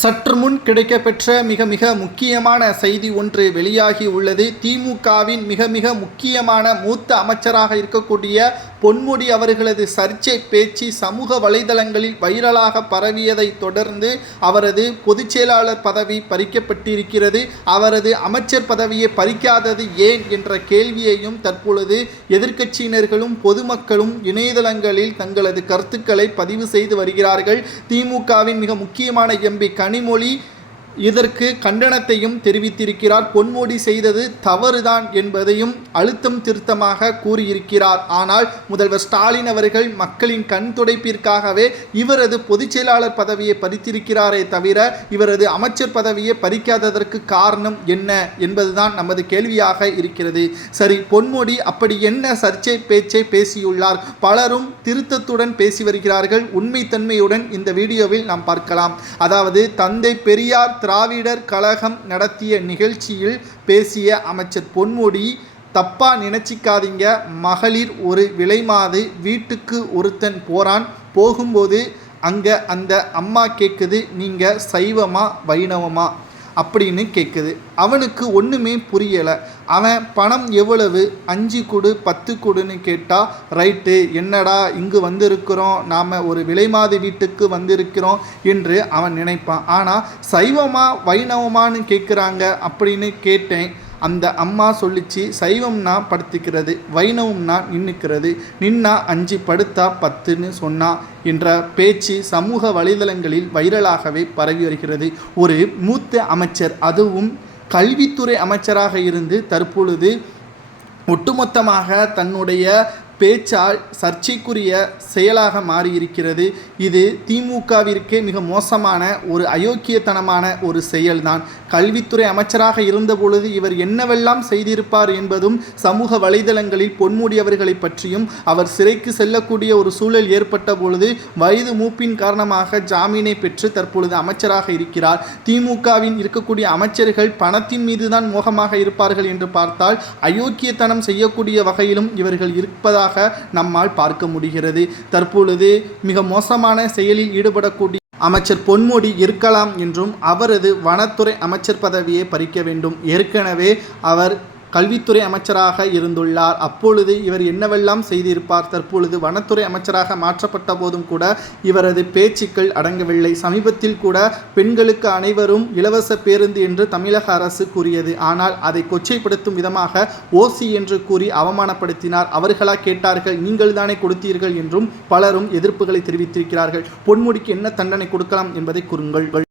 சற்று முன் கிடைக்கப்பெற்ற மிக முக்கியமான செய்தி ஒன்று வெளியாகி உள்ளது. திமுகவின் மிக முக்கியமான மூத்த அமைச்சராக இருக்கக்கூடிய பொன்முடி அவர்களது சர்ச்சை பேச்சு சமூக வலைதளங்களில் வைரலாக பரவியதை தொடர்ந்து அவரது பொதுச் செயலாளர் பதவி பறிக்கப்பட்டிருக்கிறது. அவரது அமைச்சர் பதவியை பறிக்காதது ஏன் என்ற கேள்வியையும் தற்பொழுது எதிர்க்கட்சியினர்களும் பொதுமக்களும் இணையதளங்களில் தங்களது கருத்துக்களை பதிவு செய்து வருகிறார்கள். திமுகவின் மிக முக்கியமான எம்பி கனிமொழி இதற்கு கண்டனத்தையும் தெரிவித்திருக்கிறார். பொன்முடி செய்தது தவறுதான் என்பதையும் அழுத்தம் திருத்தமாக கூறியிருக்கிறார். ஆனால் முதல்வர் ஸ்டாலின் அவர்கள் மக்களின் கண் துடைப்பிற்காகவே இவரது பொதுச் செயலாளர் பதவியை பறித்திருக்கிறாரே தவிர இவரது அமைச்சர் பதவியை பறிக்காததற்கு காரணம் என்ன என்பதுதான் நமது கேள்வியாக இருக்கிறது. சரி, பொன்முடி அப்படி என்ன சர்ச்சை பேச்சை பேசியுள்ளார்? பலரும் திருத்தத்துடன் பேசி வருகிறார்கள். உண்மைத்தன்மையுடன் இந்த வீடியோவில் நாம் பார்க்கலாம். அதாவது தந்தை பெரியார் திராவிடர் கழகம் நடத்திய நிகழ்ச்சியில் பேசிய அமைச்சர் பொன்முடி, தப்பா நினைச்சிக்காதீங்க, மகளிர் ஒரு விலைமாது, வீட்டுக்கு ஒருத்தன் போறான், போகும்போது அங்க அந்த அம்மா கேட்குது, நீங்க சைவமா வைணவமா அப்படின்னு கேட்குது. அவனுக்கு ஒன்றுமே புரியலை. அவன் பணம் எவ்வளவு, 5 கொடு 10 கொடுன்னு கேட்டால், ரைட்டு என்னடா இங்கு வந்திருக்கிறோம், நாம் ஒரு விலைமாது வீட்டுக்கு வந்திருக்கிறோம் என்று அவன் நினைப்பான். ஆனால் சைவமா வைணவமானு கேட்குறாங்க அப்படின்னு கேட்டேன். அந்த அம்மா சொல்லிச்சு, சைவம்னா படுத்துக்கிறது, வைணவம்னா நின்றுக்கிறது, நின்னா 5 படுத்தா 10ன்னு சொன்னா என்ற பேச்சு சமூக வலைதளங்களில் வைரலாகவே பரவி வருகிறது. ஒரு மூத்த அமைச்சர், அதுவும் கல்வித்துறை அமைச்சராக இருந்து தற்பொழுது ஒட்டுமொத்தமாக தன்னுடைய பேச்சால் சர்ச்சைக்குரிய செயலாக மாறியிருக்கிறது. இது திமுகவிற்கே மிக மோசமான ஒரு அயோக்கியத்தனமான ஒரு செயல்தான். கல்வித்துறை அமைச்சராக இருந்தபொழுது இவர் என்னவெல்லாம் செய்திருப்பார் என்பதும் சமூக வலைதளங்களில் பொன்முடி அவர்களை பற்றியும், அவர் சிறைக்கு செல்லக்கூடிய ஒரு சூழல் ஏற்பட்ட பொழுது வயது மூப்பின் காரணமாக ஜாமீனை பெற்று தற்பொழுது அமைச்சராக இருக்கிறார். திமுகவின் இருக்கக்கூடிய அமைச்சர்கள் பணத்தின் மீதுதான் மோகமாக இருப்பார்கள் என்று பார்த்தால் அயோக்கியத்தனம் செய்யக்கூடிய வகையிலும் இவர்கள் இருப்பதாக நம்மால் பார்க்க முடிகிறது. தற்பொழுது மிக மோசமான செயலில் ஈடுபடக்கூடிய அமைச்சர் பொன்முடி இருக்கலாம் என்றும் அவரது வனத்துறை அமைச்சர் பதவியை பறிக்க வேண்டும். ஏற்கனவே அவர் கல்வித்துறை அமைச்சராக இருந்துள்ளார். அப்பொழுது இவர் என்னவெல்லாம் செய்திருப்பார்? தற்பொழுது வனத்துறை அமைச்சராக மாற்றப்பட்ட போதும் கூட இவரது பேச்சுக்கள் அடங்கவில்லை. சமீபத்தில் கூட பெண்களுக்கு அனைவரும் இலவச பேருந்து என்று தமிழக அரசு கூறியது. ஆனால் அதை கொச்சைப்படுத்தும் விதமாக ஓசி என்று கூறி அவமானப்படுத்தினார். அவர்களா கேட்டார்கள், நீங்கள் தானே கொடுத்தீர்கள் என்றும் பலரும் எதிர்ப்புகளை தெரிவித்திருக்கிறார்கள். பொன்முடிக்கு என்ன தண்டனை கொடுக்கலாம் என்பதை கூறுங்கள்.